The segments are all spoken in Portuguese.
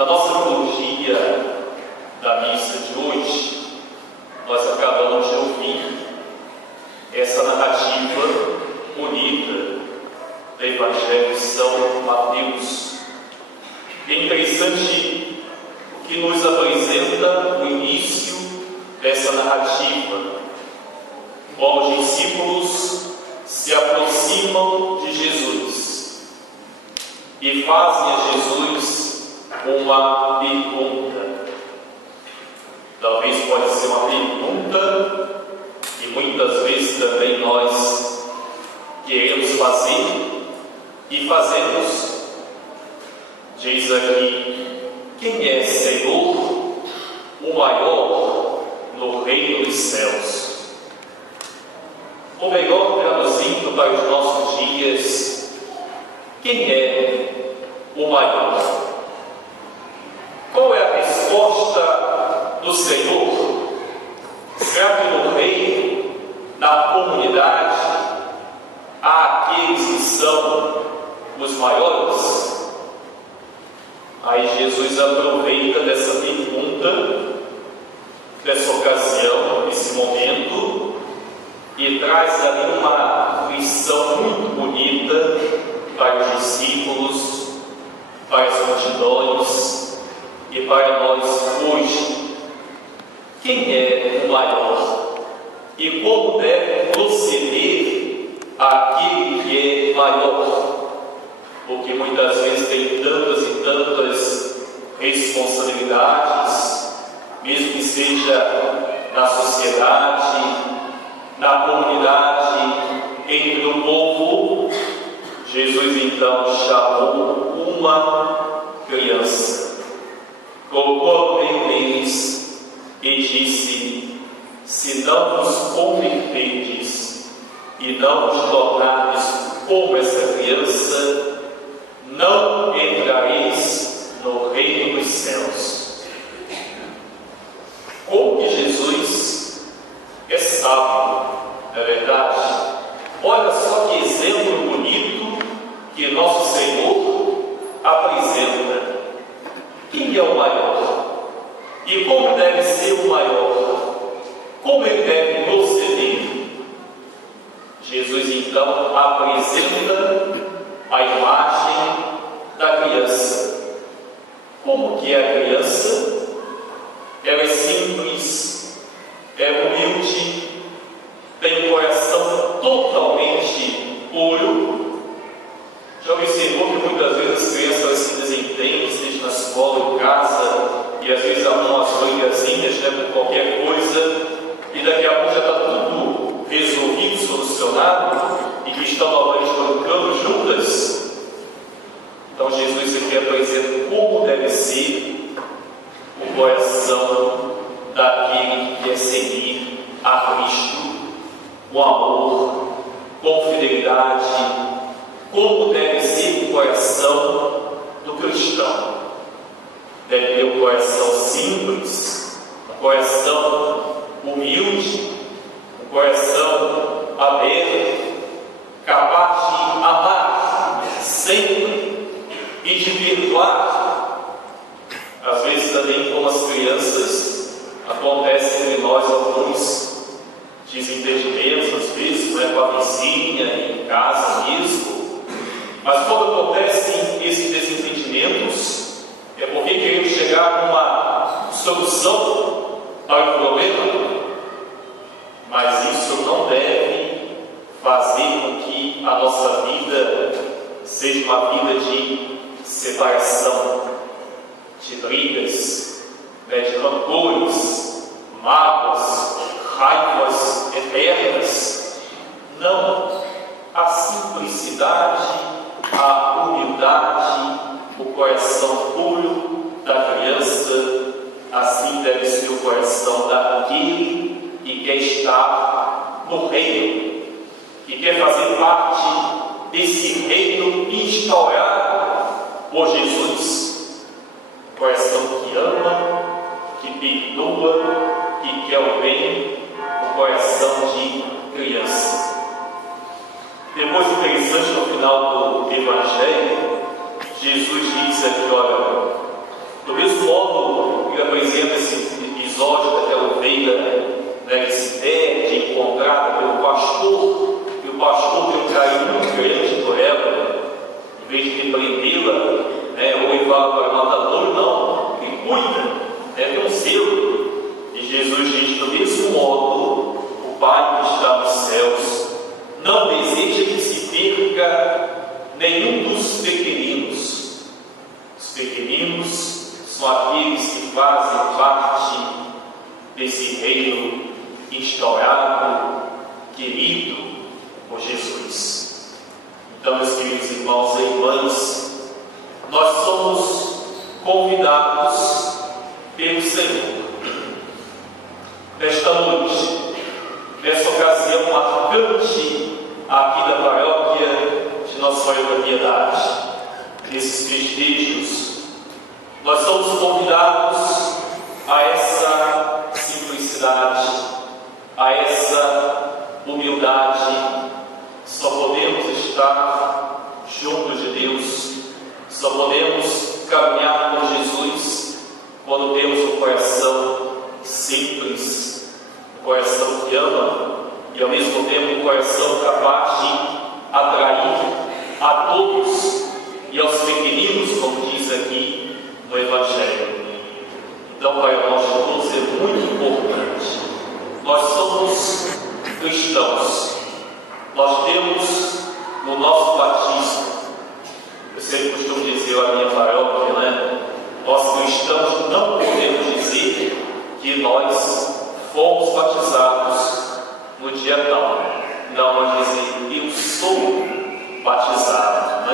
Na nossa liturgia da missa de hoje, nós acabamos de ouvir essa narrativa bonita do Evangelho de São Mateus. É interessante o que nos apresenta o início dessa narrativa. Como os discípulos se aproximam de Jesus e fazem a Jesus uma pergunta. Talvez pode ser uma pergunta que muitas vezes também nós queremos fazer e fazemos. Diz aqui: quem é Senhor, o maior no reino dos céus? Ou melhor, traduzindo para os nossos dias, quem é o maior? Qual é a resposta do Senhor? Será que no reino, na comunidade, há aqueles que são os maiores? Aí Jesus aproveita dessa pergunta, dessa ocasião, desse momento, e traz ali uma lição muito bonita para os discípulos, para as multidões e para nós hoje. Quem é o maior? E como deve proceder aquele que é maior? Porque muitas vezes tem tantas e tantas responsabilidades, mesmo que seja na sociedade, na comunidade, entre o povo. Jesus então chamou uma criança, colocou no meio deles e disse: se não vos converterdes e não vos tornardes como essa criança, não entrareis no reino dos céus. Como que Jesus é sábio, não é verdade? Olha só que exemplo bonito que nosso Senhor apresenta. Quem é o maior? E como deve ser o maior? Como ele deve proceder? Jesus então apresenta a imagem da criança. Como que é a criança? Ela é simples, é humilde, tem um coração totalmente puro. Já observou que muitas vezes as crianças se desentendem, seja na escola, em casa, e às vezes arrumam as brigazinhas, por qualquer coisa, e daqui a pouco já está tudo resolvido, solucionado, e que estão novamente brincando juntas? Então Jesus aqui apresenta como deve ser o coração daquele que quer seguir a Cristo, com amor, com fidelidade. Como deve ser o coração do cristão? Deve ter um coração simples, um coração humilde, um coração aberto, capaz de amar sempre e de perdoar. Às vezes também, como as crianças, acontece entre nós alguns desentendimentos, às vezes, com a vizinha, em casa mesmo. Mas quando acontecem esses desentendimentos, é porque queremos chegar a uma solução para o problema. Mas isso não deve fazer com que a nossa vida seja uma vida de separação, de brigas, de rancores, mágoas, raivas eternas. Não. A simplicidade, a humildade, o coração puro da criança, assim deve ser o coração daquele que quer estar no reino, que quer fazer parte desse reino instaurado por Jesus. O coração que ama, que perdoa, que quer o bem, o coração de criança. Depois, interessante, no final do Evangelho, Jesus diz aqui, olha, do igual para o matador, não, ele cuida, tem um zelo. E Jesus diz: do mesmo modo, o Pai que está nos céus não deseja que se perca nenhum dos pequeninos. Os pequeninos são aqueles que fazem parte desse reino instaurado, querido por Jesus. Então, meus queridos irmãos e irmãs, nós somos convidados pelo Senhor nesta noite, nessa ocasião marcante aqui da paróquia de Nossa Senhora da Piedade, nesses festejos. Nós somos convidados a essa simplicidade, a essa humildade. Só podemos estar junto de Deus, só podemos caminhar com Jesus quando temos um coração simples, um coração que ama e ao mesmo tempo um coração capaz de atrair a todos e aos pequeninos, como diz aqui no Evangelho. Então, para nós todos é muito importante. Nós somos cristãos. Nós temos no nosso batismo, eu sempre costumo dizer à minha paróquia, nós cristãos não podemos dizer que nós fomos batizados no dia tal. Não, mas dizer: eu sou batizado.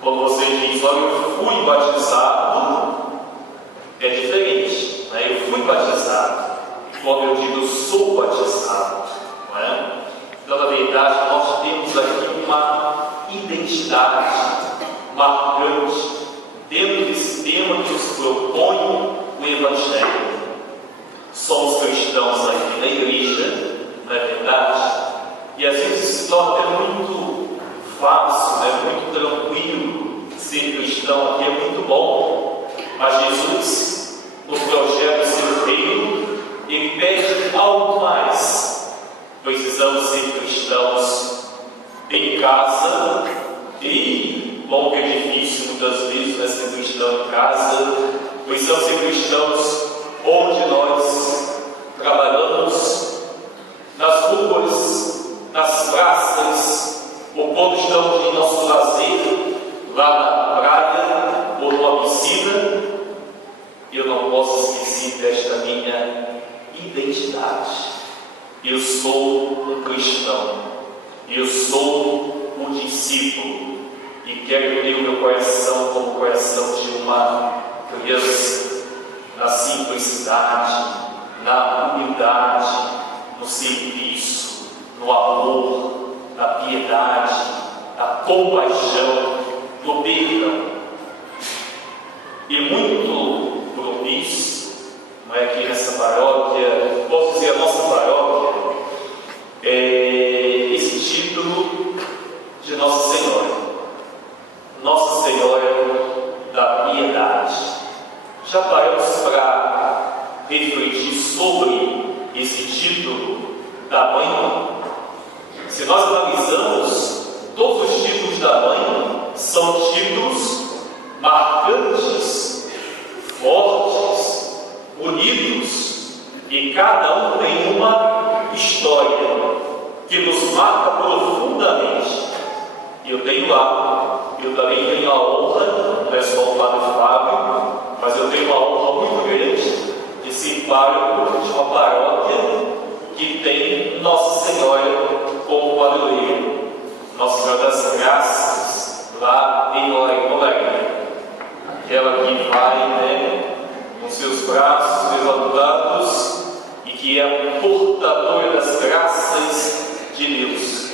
Quando você diz: olha, eu fui batizado, é diferente. Eu fui batizado. Quando eu digo: eu sou batizado, então, na verdade, nós temos aqui uma identidade marcante dentro desse tema que nos propõe o Evangelho. Somos cristãos aqui na igreja, não é verdade? E às vezes se torna até muito fácil, muito tranquilo ser cristão aqui, é muito bom. Mas Jesus, no projeto do seu reino, ele pede algo mais. Precisamos ser cristãos em casa, e bom que é difícil muitas vezes ser cristão em casa. Precisamos ser cristãos onde nós trabalhamos, nas ruas, nas praças, ou quando estamos em nosso lazer, lá na praia ou numa piscina. Eu não posso esquecer desta minha identidade. Eu sou um cristão, eu sou um discípulo, e quero ter o meu coração como o coração de uma criança, na simplicidade, na humildade, no serviço, no amor, na piedade, na compaixão, no perdão. E muito propício, aqui nessa paróquia, posso dizer, a nossa paróquia, esse título de Nossa Senhora, Nossa Senhora da Piedade. Já paramos para refletir sobre esse título da mãe? Se nós analisamos, todos os títulos da mãe são títulos marcantes, fortes, bonitos, e cada um tem uma história que nos marca profundamente. Eu também tenho a honra, não é só o Padre Fábio, mas eu tenho uma honra muito grande de ser pároco de uma paróquia que tem Nossa Senhora como padroeiro, Nossa Senhora das Graças, lá em Lorena, aquela que vai, com seus braços levantados, e que é a portadora das graças de Deus.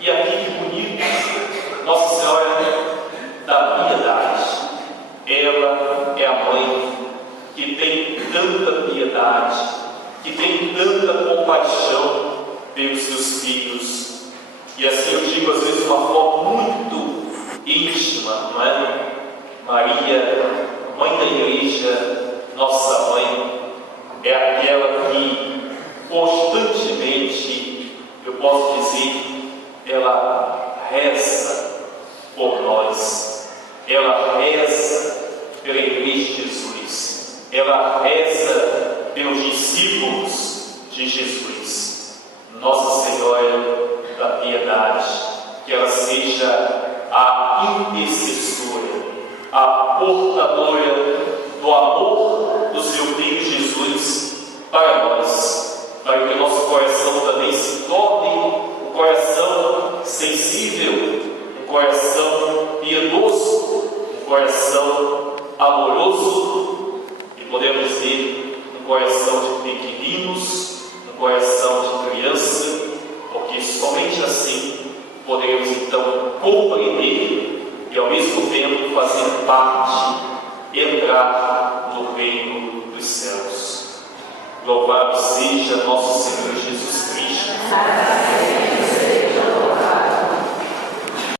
E aqui, que bonito, Nossa Senhora da Piedade. Ela é a mãe que tem tanta piedade, que tem tanta compaixão pelos seus filhos. E assim eu digo, às vezes, de uma forma muito íntima, não é? Maria, mãe da igreja, nossa mãe, é aquela que constantemente, eu posso dizer, ela reza por nós, ela reza pela Igreja de Jesus. Ela reza pelos discípulos de Jesus. Nossa Senhora da Piedade, que ela seja a intercessora, a portadora do amor do seu Filho Jesus para nós, para que o nosso coração também se torne um coração sensível, um coração piedoso, um coração amoroso e podemos dizer um coração de pequeninos, um coração de criança, porque somente assim poderemos então compreender e ao mesmo tempo fazer parte, entrar no reino dos céus. Louvado seja nosso Senhor Jesus Cristo.